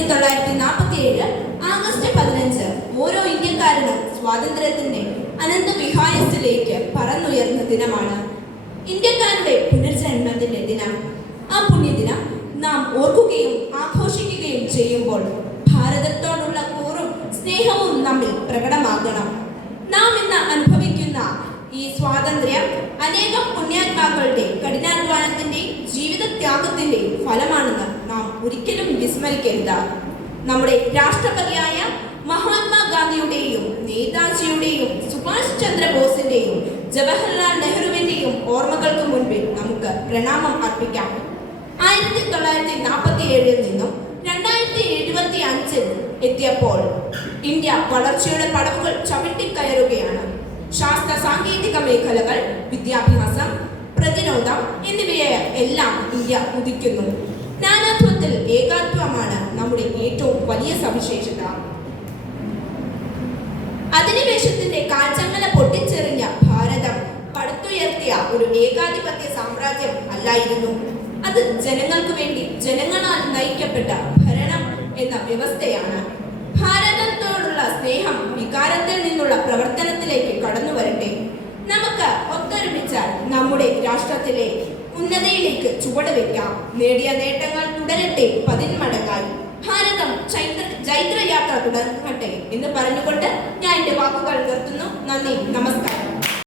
1947 August 15 ഓരോ ഇന്ത്യക്കാരനും സ്വാതന്ത്ര്യത്തിന്റെ അനന്തവിഹായത്തിലേക്ക് പറന്നുയർന്ന ദിനമാണ്. ഇന്ത്യക്കാരുടെ പുനർജന്മത്തിന്റെ ദിനം. ആ പുണ്യദിനം നാം ഓർക്കുകയും ആഘോഷിക്കുകയും ചെയ്യുമ്പോൾ ഭാരതത്തോടുള്ള കൂറും സ്നേഹവും നമ്മിൽ പ്രകടമാകണം. നാം ഇന്ന് അനുഭവിക്കുന്ന ഈ സ്വാതന്ത്ര്യം അനേകം പുണ്യാത്മാക്കളുടെ കഠിനാധ്വാനത്തിന്റെയും ജീവിതത്യാഗത്തിന്റെയും ഫലമാണെന്ന് നാം ഒരിക്കലും വിസ്മരിക്കരുത്. നമ്മുടെ രാഷ്ട്രപതിയായ മഹാത്മാഗാന്ധിയുടെയും നേതാജിയുടെയും സുഭാഷ് ചന്ദ്രബോസിന്റെയും ജവഹർലാൽ നെഹ്റുവിന്റെയും ഓർമ്മകൾക്ക് മുൻപിൽ നമുക്ക് പ്രണാമം അർപ്പിക്കാം. 1947 നിന്നും 2075 എത്തിയപ്പോൾ ഇന്ത്യ വളർച്ചയുടെ പടവുകൾ ചവിട്ടിക്കയറുകയാണ്. ശാസ്ത്ര സാങ്കേതിക മേഖലകൾ, വിദ്യാഭ്യാസം, പ്രതിരോധം എന്നിവയെ എല്ലാം ഇന്ത്യ ഉദിക്കുന്നു. നാനാത്വത്തിൽ ഏകാത്വമാണ് നമ്മുടെ ഏറ്റവും വലിയ സവിശേഷത. അധിനിവേശത്തിന്റെ കാൽച്ചങ്ങല പൊട്ടിച്ചെറിഞ്ഞ ഭാരതം പടുത്തുയർത്തിയ ഒരു ഏകാധിപത്യ സാമ്രാജ്യം അല്ലായിരുന്നു. അത് ജനങ്ങൾക്ക് വേണ്ടി ജനങ്ങളാൽ നയിക്കപ്പെട്ട ഭരണം എന്ന വ്യവസ്ഥയാണ്. ഭാരതത്തോടുള്ള സ്നേഹം വികാരത്തിൽ നിന്നുള്ള പ്രവർത്തനത്തിലേക്ക് കടന്നു വരട്ടെ. നമുക്ക് ഒത്തൊരുമിച്ചാൽ നമ്മുടെ രാഷ്ട്രത്തിലെ ഉന്നതിയിലേക്ക് ചുവടുവെക്കാം. നേടിയ നേട്ടങ്ങൾ തുടരട്ടെ പതിന്മടങ്ങായി. ഭാരതം ജൈത്രയാത്ര തുടങ്ങട്ടെ എന്ന് പറഞ്ഞുകൊണ്ട് ഞാൻ എൻ്റെ വാക്കുകൾ നിർത്തുന്നു. നന്ദി, നമസ്കാരം.